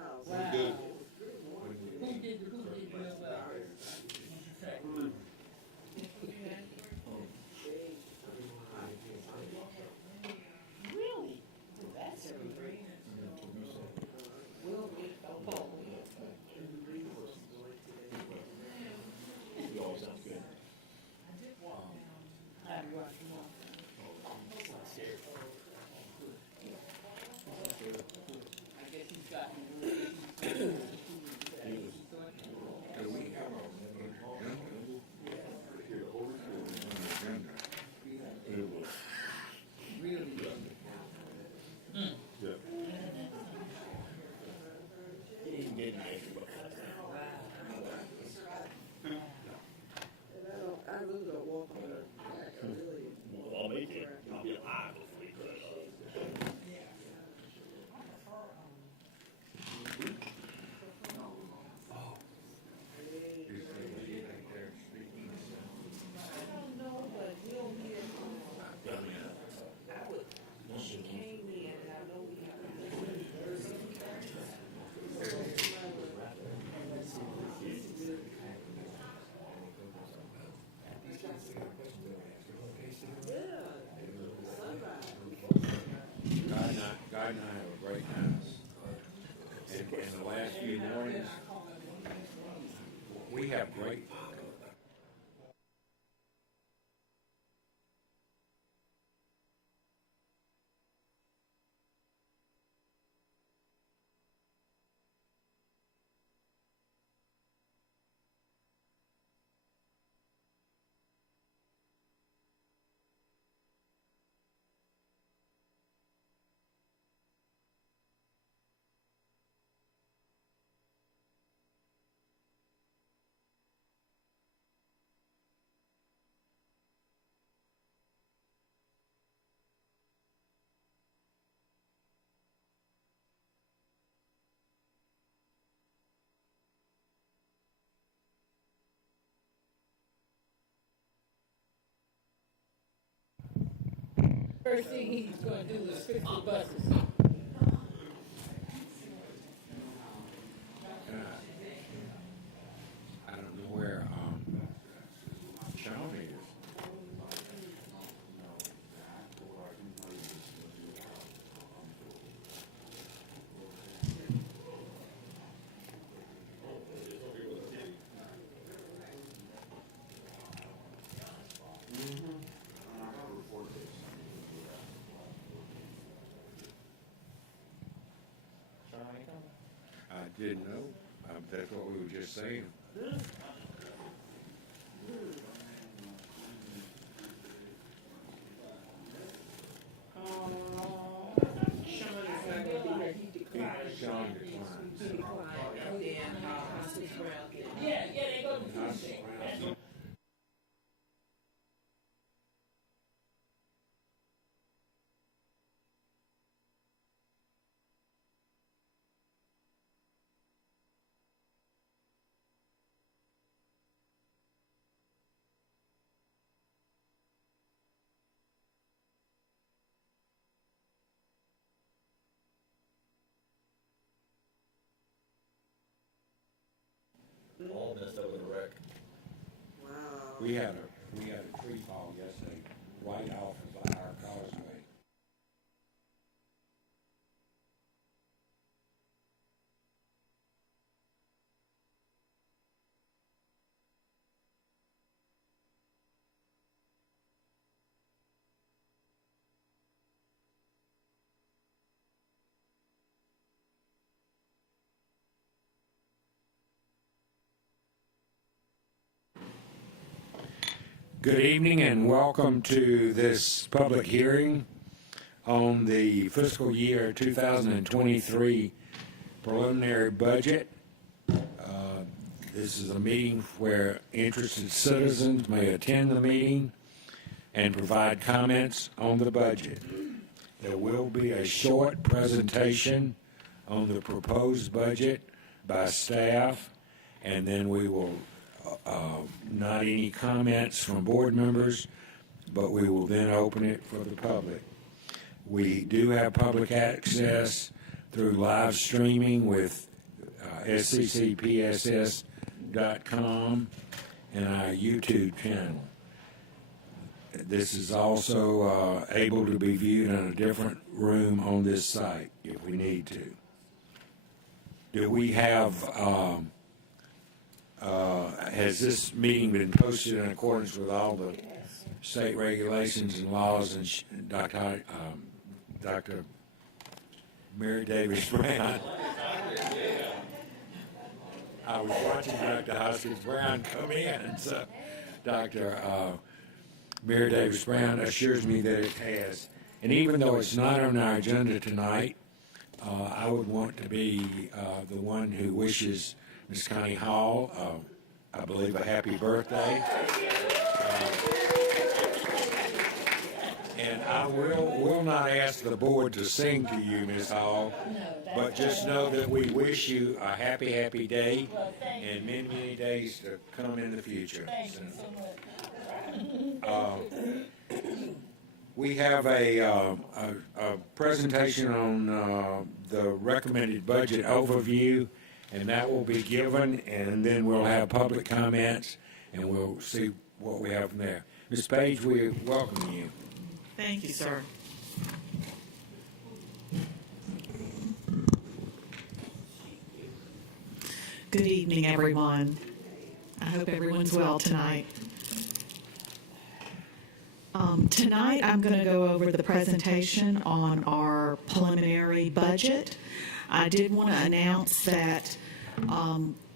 Wow. Good. Who did real well? Really? That's great. We'll get the poll. It all sounds good. I'm working on I guess he's gotten Do we have a really Yeah. I really don't walk on it. I really. Well, I'll make it. I'll be alive before you put it up. I don't know, but we'll hear. She came in, and I know we have. Yeah, sunrise. God and I have a great time. And the last few mornings, we have great. First thing he's going to do is fix the buses. I don't know where Sean is. I didn't know. That's what we were just saying. Sean is not gonna be here, he declined. Sean He declined. declined, and then, Mrs. Brown get. Yeah, they go to Tuesday. All messed up with a wreck. Wow. We had a tree fall yesterday, right off of our causeway. Good evening and welcome to this public hearing on the fiscal year 2023 preliminary budget. This is a meeting where interested citizens may attend the meeting and provide comments on the budget. There will be a short presentation on the proposed budget by staff, and then we will not any comments from board members, but we will then open it for the public. We do have public access through live streaming with sccpss.com, and our YouTube channel. This is also able to be viewed in a different room on this site if we need to. Do we have, has this meeting been posted in accordance with all the state regulations and laws? And Dr. Mary Davis Brown. I was watching Dr. Hoskins Brown come in, and so Dr. Mary Davis Brown assures me that it has. And even though it's not on our agenda tonight, I would want to be the one who wishes Ms. Connie Hall, I believe, a happy birthday. And I will not ask the board to sing to you, Ms. Hall, but just know that we wish you a happy, happy day and many, many days to come in the future. Thank you so much. We have a presentation on the recommended budget overview, and that will be given, and then we'll have public comments, and we'll see what we have from there. Ms. Page, we welcome you. Thank you, sir. Good evening, everyone. I hope everyone's well tonight. Tonight, I'm going to go over the presentation on our preliminary budget. I did want to announce that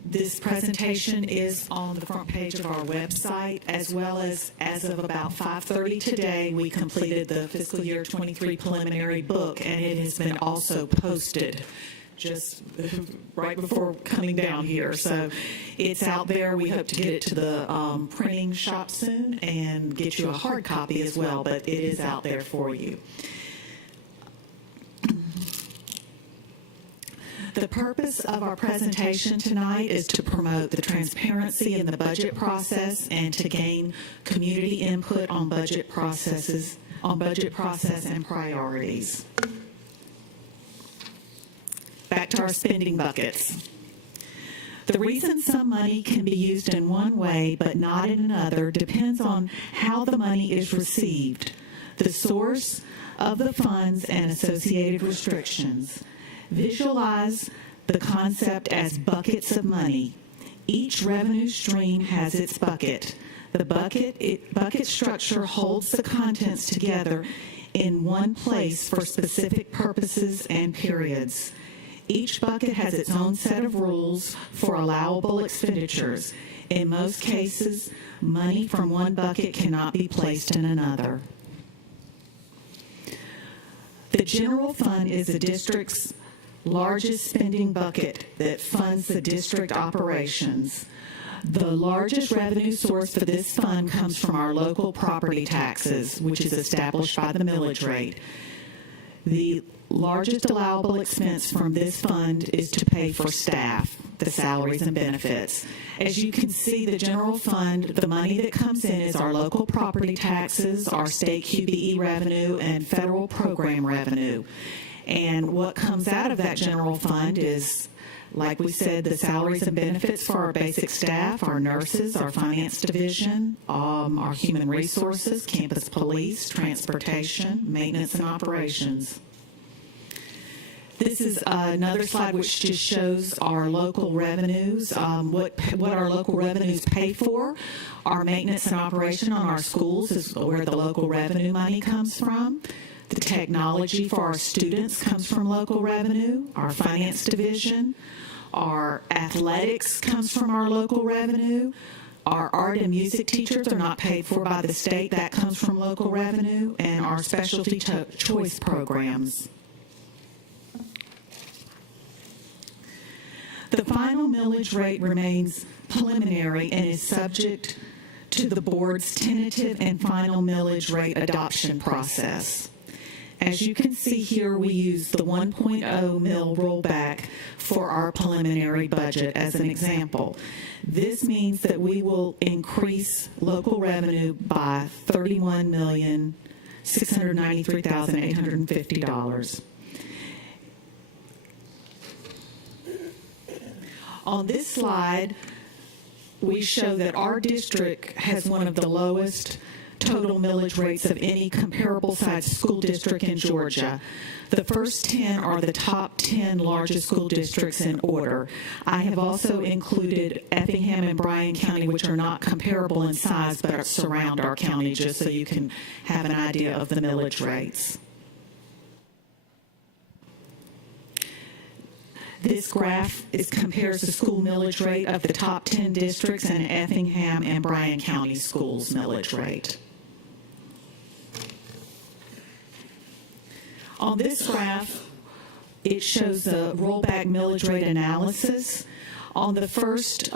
this presentation is on the front page of our website, as well as of about 5:30 today, we completed the fiscal year 23 preliminary book, and it has been also posted just right before coming down here. So it's out there. We hope to get it to the printing shop soon and get you a hard copy as well, but it is out there for you. The purpose of our presentation tonight is to promote the transparency in the budget process and to gain community input on budget process and priorities. Back to our spending buckets. The reason some money can be used in one way but not in another depends on how the money is received, the source of the funds, and associated restrictions. Visualize the concept as buckets of money. Each revenue stream has its bucket. The bucket structure holds the contents together in one place for specific purposes and periods. Each bucket has its own set of rules for allowable expenditures. In most cases, money from one bucket cannot be placed in another. The general fund is the district's largest spending bucket that funds the district operations. The largest revenue source for this fund comes from our local property taxes, which is established by the millage rate. The largest allowable expense from this fund is to pay for staff, the salaries and benefits. As you can see, the general fund, the money that comes in is our local property taxes, our state QBE revenue, and federal program revenue. And what comes out of that general fund is, like we said, the salaries and benefits for our basic staff, our nurses, our finance division, our human resources, campus police, transportation, maintenance, and operations. This is another slide which just shows our local revenues, what our local revenues pay for. Our maintenance and operation on our schools is where the local revenue money comes from. The technology for our students comes from local revenue. Our finance division, our athletics comes from our local revenue. Our art and music teachers are not paid for by the state. That comes from local revenue. And our specialty choice programs. The final millage rate remains preliminary and is subject to the board's tentative and final millage rate adoption process. As you can see here, we use the 1.0 mil rollback for our preliminary budget as an example. This means that we will increase local revenue by $31,693,850. On this slide, we show that our district has one of the lowest total millage rates of any comparable sized school district in Georgia. The first 10 are the top 10 largest school districts in order. I have also included Effingham and Bryan County, which are not comparable in size but surround our county, just so you can have an idea of the millage rates. This graph compares the school millage rate of the top 10 districts and Effingham and Bryan County schools' millage rate. On this graph, it shows the rollback millage rate analysis. On the first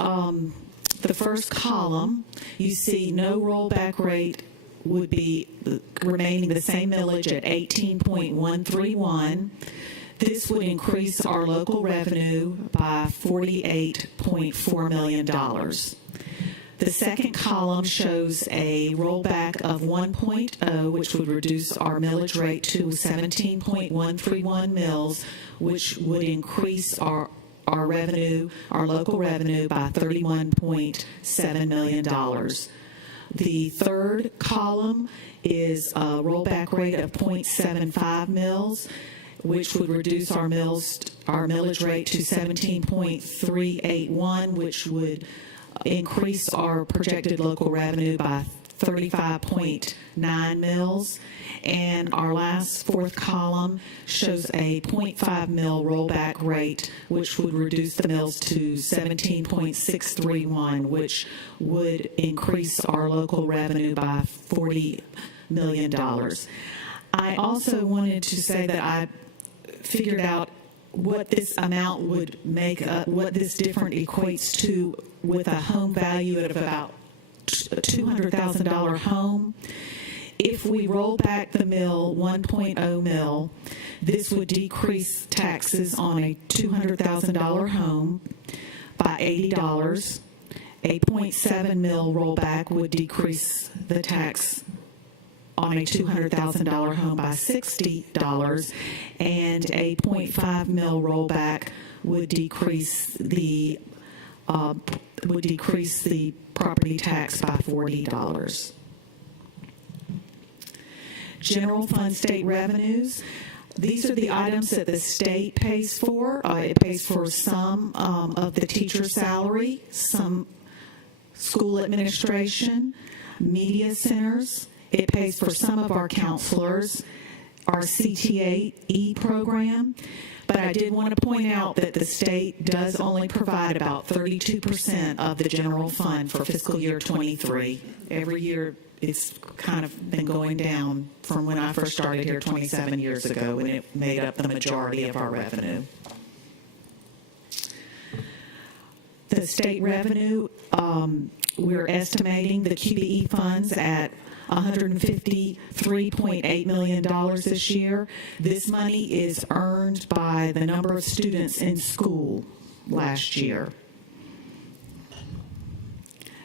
column, you see no rollback rate would be remaining the same millage at 18.131. This would increase our local revenue by $48.4 million. The second column shows a rollback of 1.0, which would reduce our millage rate to 17.131 mils, which would increase our revenue, our local revenue, by $31.7 million. The third column is a rollback rate of 0.75 mils, which would reduce our millage rate to 17.381, which would increase our projected local revenue by 35.9 mils. And our last fourth column shows a 0.5 mil rollback rate, which would reduce the mills to 17.631, which would increase our local revenue by $40 million. I also wanted to say that I figured out what this amount would make, what this difference equates to with a home value of about a $200,000 home. If we roll back the mill 1.0 mil, this would decrease taxes on a $200,000 home by $80. A 0.7 mil rollback would decrease the tax on a $200,000 home by $60, and a 0.5 mil rollback would decrease the property tax by $40. General fund state revenues. These are the items that the state pays for. It pays for some of the teacher's salary, some school administration, media centers. It pays for some of our counselors, our CTA-E program. But I did want to point out that the state does only provide about 32% of the general fund for fiscal year 23. Every year it's kind of been going down from when I first started here 27 years ago, when it made up the majority of our revenue. The state revenue, we're estimating the QBE funds at $153.8 million this year. This money is earned by the number of students in school last year.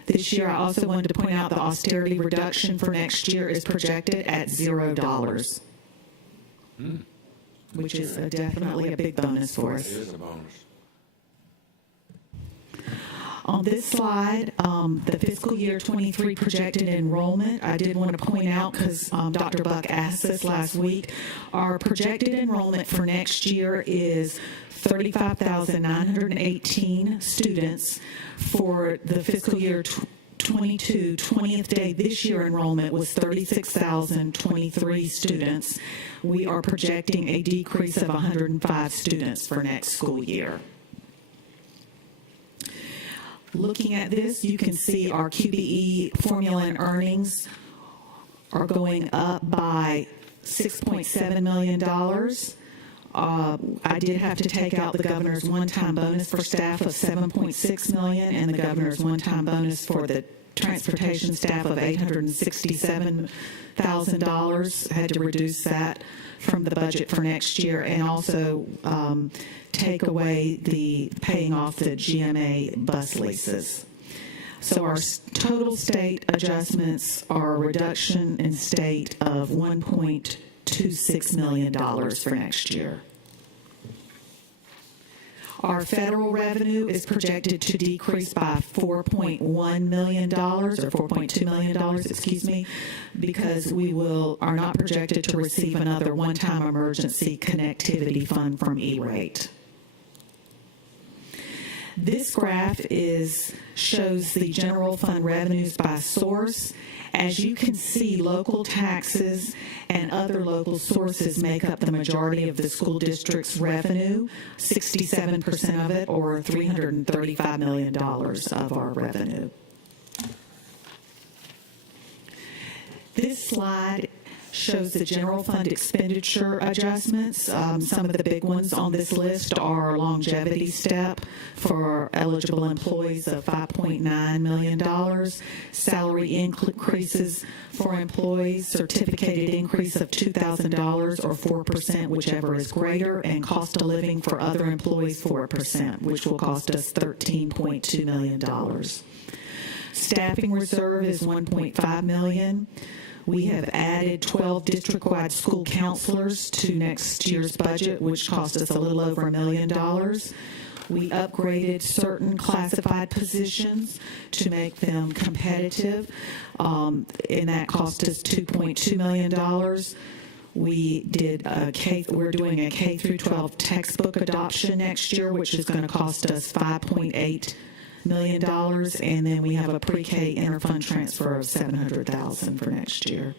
This year, I also wanted to point out the austerity reduction for next year is projected at $0, which is definitely a big bonus for us. It is a bonus. On this slide, the fiscal year 23 projected enrollment, I did want to point out, because Dr. Buck asked us last week, our projected enrollment for next year is 35,918 students. For the fiscal year 22, 20th day this year enrollment was 36,023 students. We are projecting a decrease of 105 students for next school year. Looking at this, you can see our QBE formula and earnings are going up by $6.7 million. I did have to take out the governor's one-time bonus for staff of $7.6 million and the governor's one-time bonus for the transportation staff of $867,000. Had to reduce that from the budget for next year, and also take away the paying off the GMA bus leases. So our total state adjustments are a reduction in state of $1.26 million for next year. Our federal revenue is projected to decrease by $4.1 million, or $4.2 million, excuse me, because we are not projected to receive another one-time emergency connectivity fund from E-rate. This graph shows the general fund revenues by source. As you can see, local taxes and other local sources make up the majority of the school district's revenue, 67% of it, or $335 million of our revenue. This slide shows the general fund expenditure adjustments. Some of the big ones on this list are longevity step for eligible employees of $5.9 million, salary increases for employees, certificated increase of $2,000 or 4%, whichever is greater, and cost of living for other employees 4%, which will cost us $13.2 million. Staffing reserve is $1.5 million. We have added 12 district-wide school counselors to next year's budget, which cost us a little over $1 million. We upgraded certain classified positions to make them competitive, and that cost us $2.2 million. We're doing a K through 12 textbook adoption next year, which is going to cost us $5.8 million, and then we have a pre-K interfund transfer of $700,000 for next year.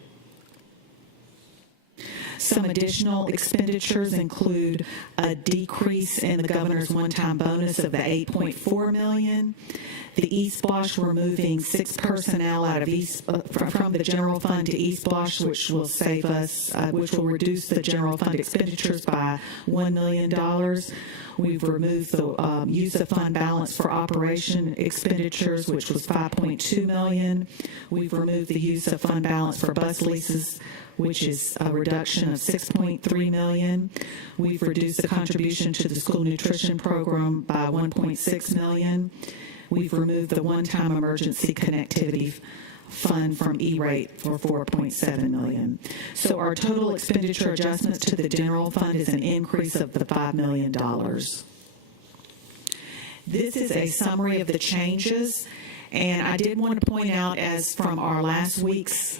Some additional expenditures include a decrease in the governor's one-time bonus of the $8.4 million. The E-Splosh, we're moving 6 personnel out of from the general fund to E-Splosh, which will save us, which will reduce the general fund expenditures by $1 million. We've removed the use of fund balance for operation expenditures, which was $5.2 million. We've removed the use of fund balance for bus leases, which is a reduction of $6.3 million. We've reduced the contribution to the school nutrition program by $1.6 million. We've removed the one-time emergency connectivity fund from E-rate for $4.7 million. So our total expenditure adjustments to the general fund is an increase of the $5 million. This is a summary of the changes, and I did want to point out, as from our last week's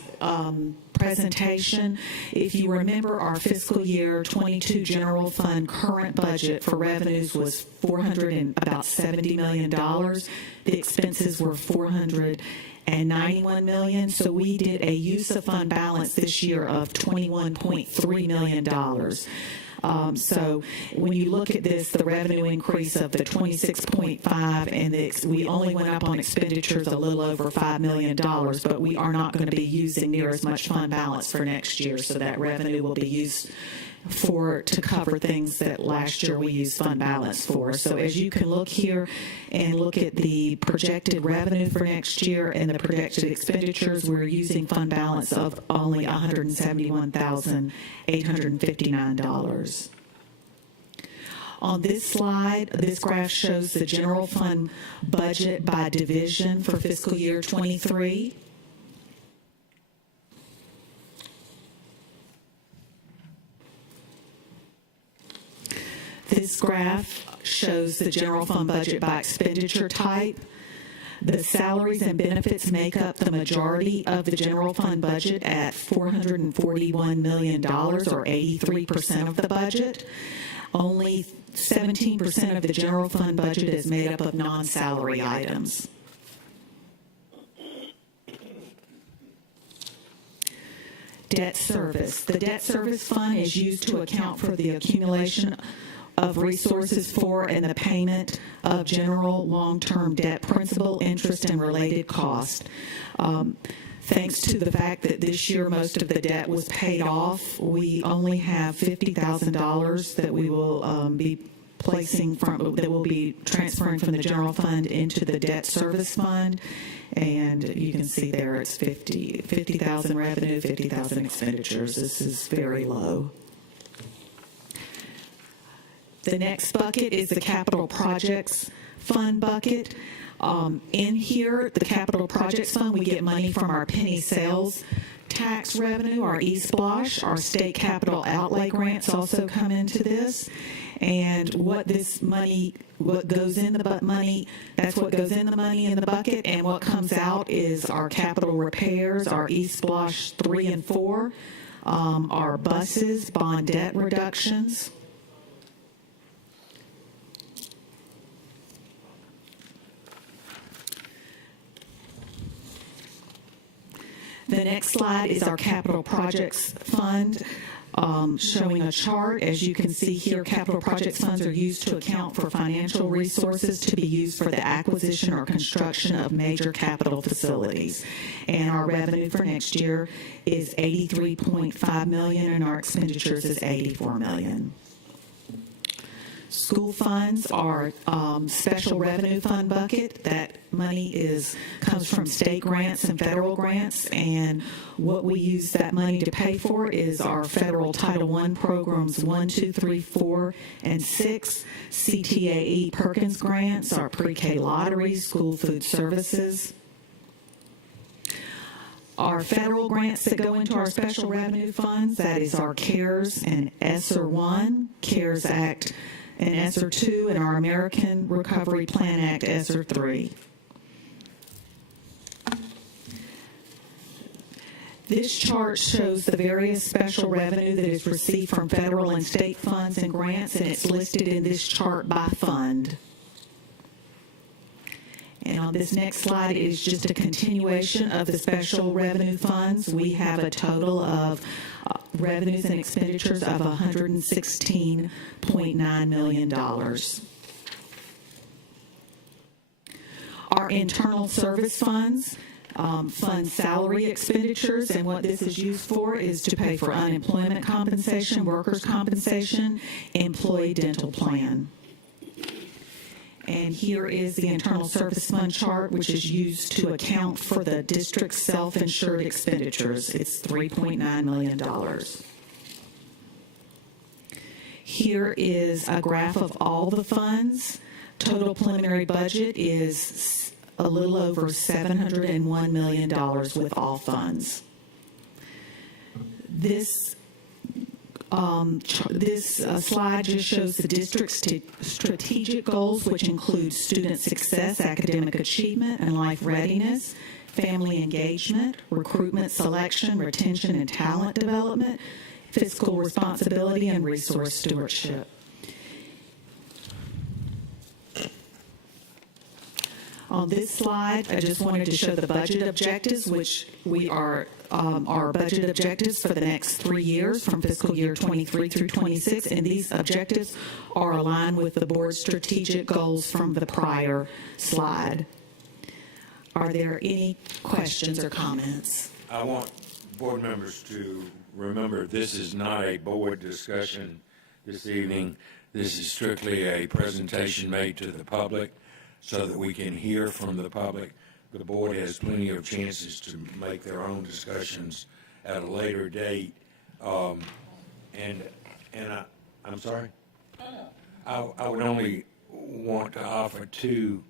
presentation, if you remember, our fiscal year 22 general fund current budget for revenues was $470 million. The expenses were $491 million. So we did a use of fund balance this year of $21.3 million. So when you look at this, the revenue increase of the 26.5, and we only went up on expenditures a little over $5 million, but we are not going to be using near as much fund balance for next year, so that revenue will be used to cover things that last year we used fund balance for. So as you can look here and look at the projected revenue for next year and the projected expenditures, we're using fund balance of only $171,859. On this slide, this graph shows the general fund budget by division for fiscal year 23. This graph shows the general fund budget by expenditure type. The salaries and benefits make up the majority of the general fund budget at $441 million, or 83% of the budget. Only 17% of the general fund budget is made up of non-salary items. Debt service. The debt service fund is used to account for the accumulation of resources for and the payment of general long-term debt principal, interest, and related costs. Thanks to the fact that this year most of the debt was paid off, we only have $50,000 that we will be transferring from the general fund into the debt service fund. And you can see there it's 50,000 revenue, 50,000 expenditures. This is very low. The next bucket is the capital projects fund bucket. In here, the capital projects fund, we get money from our penny sales tax revenue, our E-Splosh, our state capital outlay grants also come into this. And what goes in the money, that's what goes in the money in the bucket, and what comes out is our capital repairs, our E-Splosh 3 and 4, our buses, bond debt reductions. The next slide is our capital projects fund, showing a chart. As you can see here, capital projects funds are used to account for financial resources to be used for the acquisition or construction of major capital facilities. And our revenue for next year is $83.5 million, and our expenditures is $84 million. School funds are special revenue fund bucket. That money comes from state grants and federal grants, and what we use that money to pay for is our federal Title I programs 1, 2, 3, 4, and 6, CTAE Perkins grants, our pre-K lottery, school food services. Our federal grants that go into our special revenue funds, that is our CARES and ESSER 1, CARES Act and ESSER 2, and our American Recovery Plan Act, ESSER 3. This chart shows the various special revenue that is received from federal and state funds and grants, and it's listed in this chart by fund. And on this next slide is just a continuation of the special revenue funds. We have a total of revenues and expenditures of $116.9 million. Our internal service funds fund salary expenditures, and what this is used for is to pay for unemployment compensation, workers' compensation, employee dental plan. And here is the internal service fund chart, which is used to account for the district's self-insured expenditures. It's $3.9 million. Here is a graph of all the funds. Total preliminary budget is a little over $701 million with all funds. This slide just shows the district's strategic goals, which include student success, academic achievement, and life readiness, family engagement, recruitment, selection, retention, and talent development, fiscal responsibility, and resource stewardship. On this slide, I just wanted to show the budget objectives, which are our budget objectives for the next 3 years from fiscal year 23 through 26, and these objectives are aligned with the board's strategic goals from the prior slide. Are there any questions or comments? I want board members to remember this is not a board discussion this evening. This is strictly a presentation made to the public so that we can hear from the public. The board has plenty of chances to make their own discussions at a later date. I'm sorry? I would only want to offer two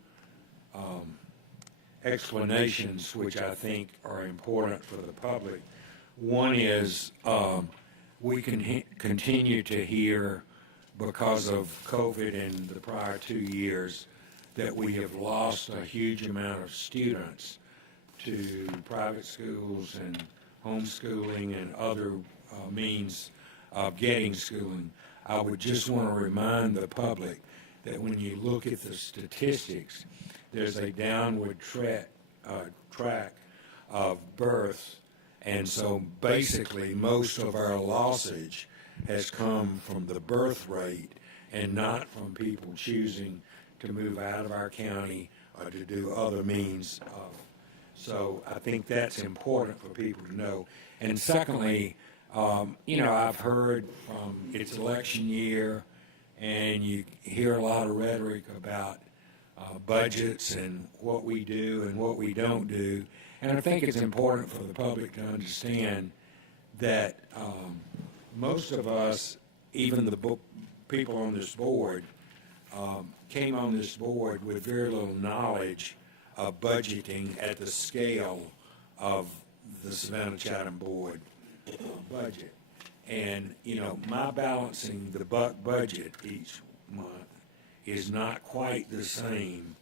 explanations which I think are important for the public. One is we can continue to hear, because of COVID in the prior 2 years, that we have lost a huge amount of students to private schools and homeschooling and other means of getting schooling. I would just want to remind the public that when you look at the statistics, there's a downward track of births, and so basically most of our lossage has come from the birth rate and not from people choosing to move out of our county or to do other means of. So I think that's important for people to know. And secondly, I've heard from it's election year, and you hear a lot of rhetoric about budgets and what we do and what we don't do. And I think it's important for the public to understand that most of us, even the people on this board, came on this board with very little knowledge of budgeting at the scale of the Savannah Chatham Board budget. And, you know, my balancing the buck budget each month is not quite the same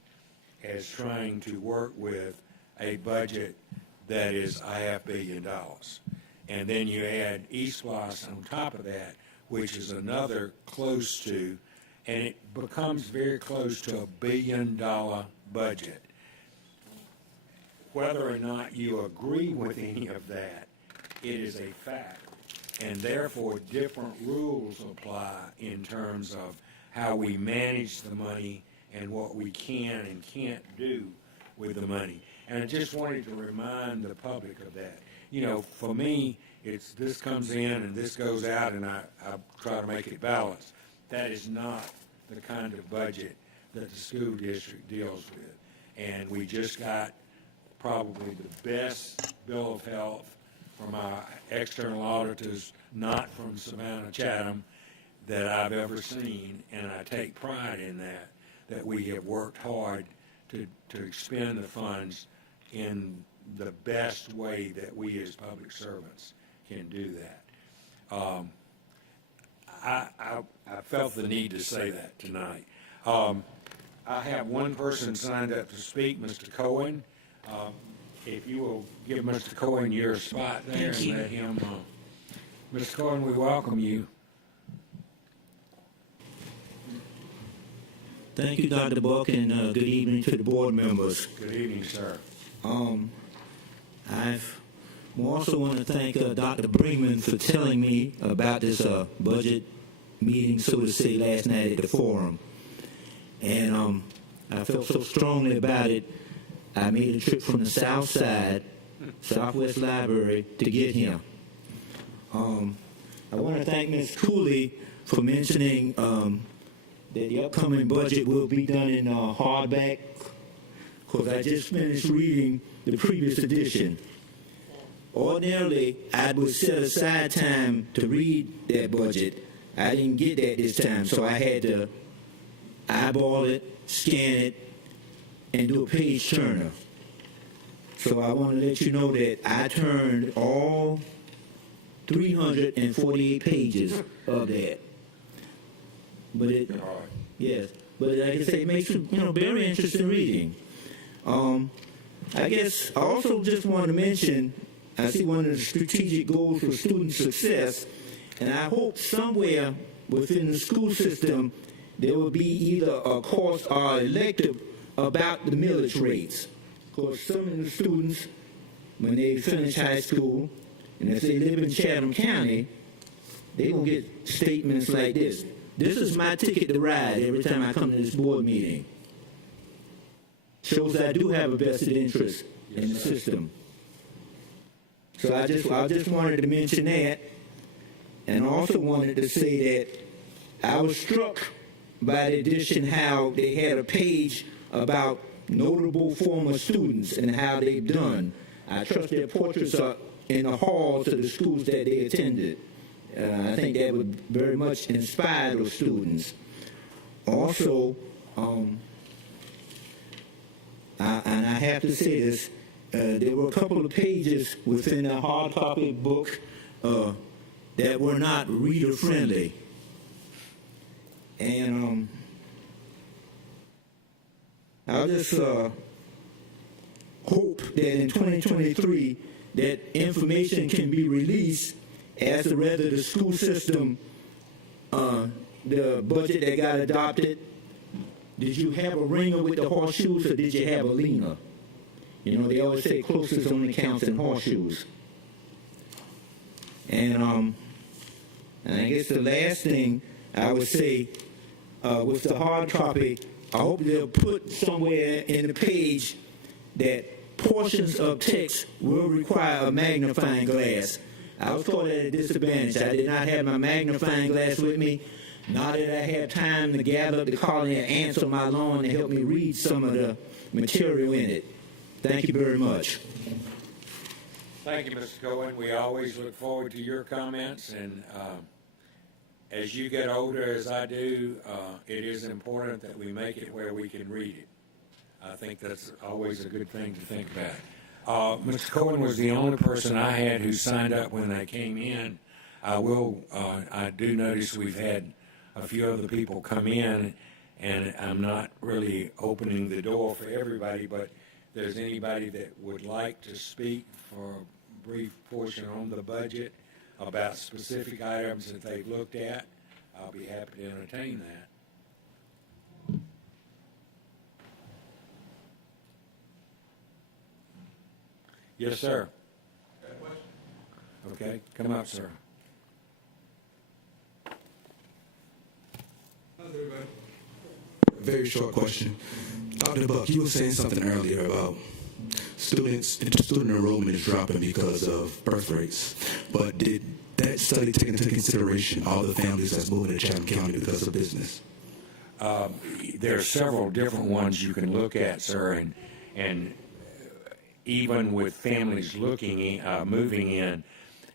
as trying to work with a budget that is $500 million. And then you add eSPLOST on top of that, which is another close to, and it becomes very close to $1 billion budget. Whether or not you agree with any of that, it is a fact. And therefore, different rules apply in terms of how we manage the money and what we can and can't do with the money. And I just wanted to remind the public of that. You know, for me, it's this comes in and this goes out, and I try to make it balanced. That is not the kind of budget that the school district deals with. And we just got probably the best bill of health from our external auditors, not from Savannah Chatham, that I've ever seen, and I take pride in that we have worked hard to expend the funds in the best way that we as public servants can do that. I felt the need to say that tonight. I have one person signed up to speak, Mr. Cohen. If you will give Mr. Cohen your spot there and let him, Mr. Cohen, we welcome you. Thank you, Dr. Buck, and good evening to the board members. Good evening, sir. I also want to thank Dr. Brinkman for telling me about this budget meeting, so to say, last night at the forum. And I felt so strongly about it, I made a trip from the south side, Southwest Library, to get here. I want to thank Ms. Cooley for mentioning that the upcoming budget will be done in hardback, because I just finished reading the previous edition. Ordinarily, I would set aside time to read that budget. I didn't get that this time, so I had to eyeball it, scan it, and do a page turner. So I want to let you know that I turned all 348 pages of that. But it, yes, but like I say, it makes you, very interesting reading. I guess I also just want to mention, I see one of the strategic goals for student success, and I hope somewhere within the school system there will be either a course or elective about the millage rates. Because some of the students, when they finish high school, and if they live in Chatham County, they will get statements like this. This is my ticket to ride every time I come to this board meeting. Shows I do have a vested interest in the system. So I just wanted to mention that, and also wanted to say that I was struck by the edition how they had a page about notable former students and how they've done. I trust their portraits are in the halls of the schools that they attended. I think that would very much inspire those students. Also, and I have to say this, there were a couple of pages within the hard copy book that were not reader friendly. And I'll just hope that in 2023 that information can be released as to whether the school system, the budget that got adopted, did you have a ringer with the horseshoes or did you have a leaner? They always say closest only counts in horseshoes. And I guess the last thing I would say with the hard copy, I hope they'll put somewhere in the page that portions of text will require a magnifying glass. I was caught at a disadvantage. I did not have my magnifying glass with me. Not that I had time to gather up the colony and ants on my lawn to help me read some of the material in it. Thank you very much. Thank you, Mr. Cohen. We always look forward to your comments, and as you get older, as I do, it is important that we make it where we can read it. I think that's always a good thing to think about. Mr. Cohen was the only person I had who signed up when they came in. I do notice we've had a few other people come in, and I'm not really opening the door for everybody, but if there's anybody that would like to speak for a brief portion on the budget about specific items that they've looked at, I'll be happy to entertain that. Yes, sir. Okay, come up, sir. Very short question. Dr. Buck, you were saying something earlier about student enrollment is dropping because of birth rates. But did that study take into consideration all the families that's moving to Chatham County because of business? There are several different ones you can look at, sir, and even with families moving in,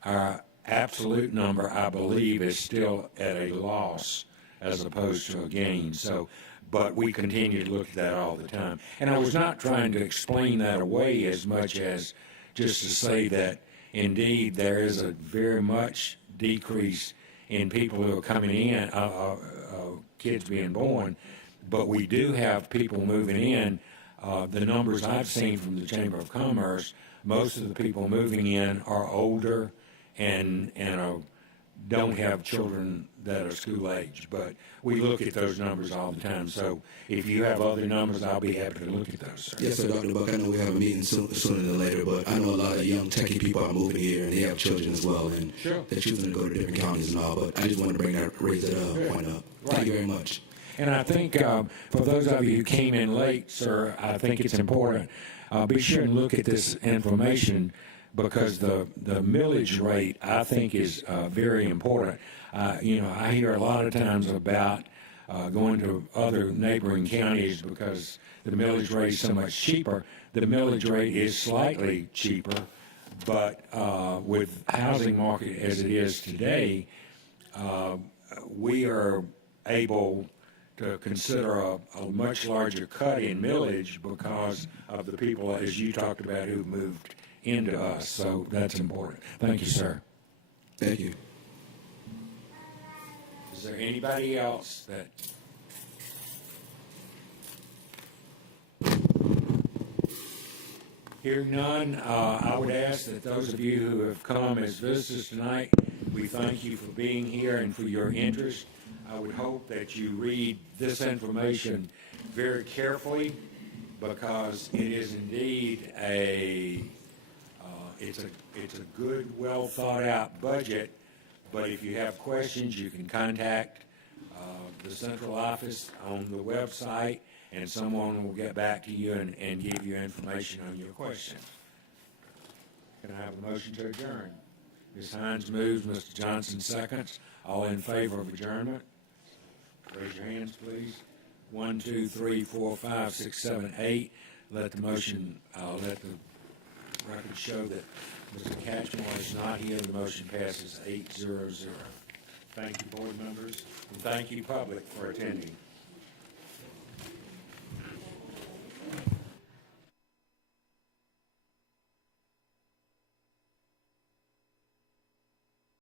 our absolute number, I believe, is still at a loss as opposed to a gain. So, but we continue to look at that all the time. And I was not trying to explain that away as much as just to say that indeed there is a very much decrease in people who are coming in, kids being born, but we do have people moving in. The numbers I've seen from the Chamber of Commerce, most of the people moving in are older and don't have children that are school age. But we look at those numbers all the time. So if you have other numbers, I'll be happy to look at those, sir. Yes, sir, Dr. Buck. I know we have a meeting sooner than later, but I know a lot of young techie people are moving here and they have children as well, and Sure. they're choosing to go to different counties and all. But I just wanted to raise that point up. Thank you very much. And I think for those of you who came in late, sir, I think it's important. Be sure and look at this information because the millage rate, I think, is very important. I hear a lot of times about going to other neighboring counties because the millage rate is so much cheaper. The millage rate is slightly cheaper, but with housing market as it is today, we are able to consider a much larger cut in millage because of the people, as you talked about, who moved into us. So that's important. Thank you, sir. Thank you. Is there anybody else that? Hearing none, I would ask that those of you who have come as visitors tonight, we thank you for being here and for your interest. I would hope that you read this information very carefully because it is indeed it's a good, well thought out budget. But if you have questions, you can contact the central office on the website, and someone will get back to you and give you information on your questions. Can I have a motion to adjourn? Ms. Hines moves, Mr. Johnson seconds. All in favor of adjournment? Raise your hands, please. 1, 2, 3, 4, 5, 6, 7, 8. Let the record show that Mr. Catchmore is not here. The motion passes 8-0-0. Thank you, board members, and thank you, public, for attending.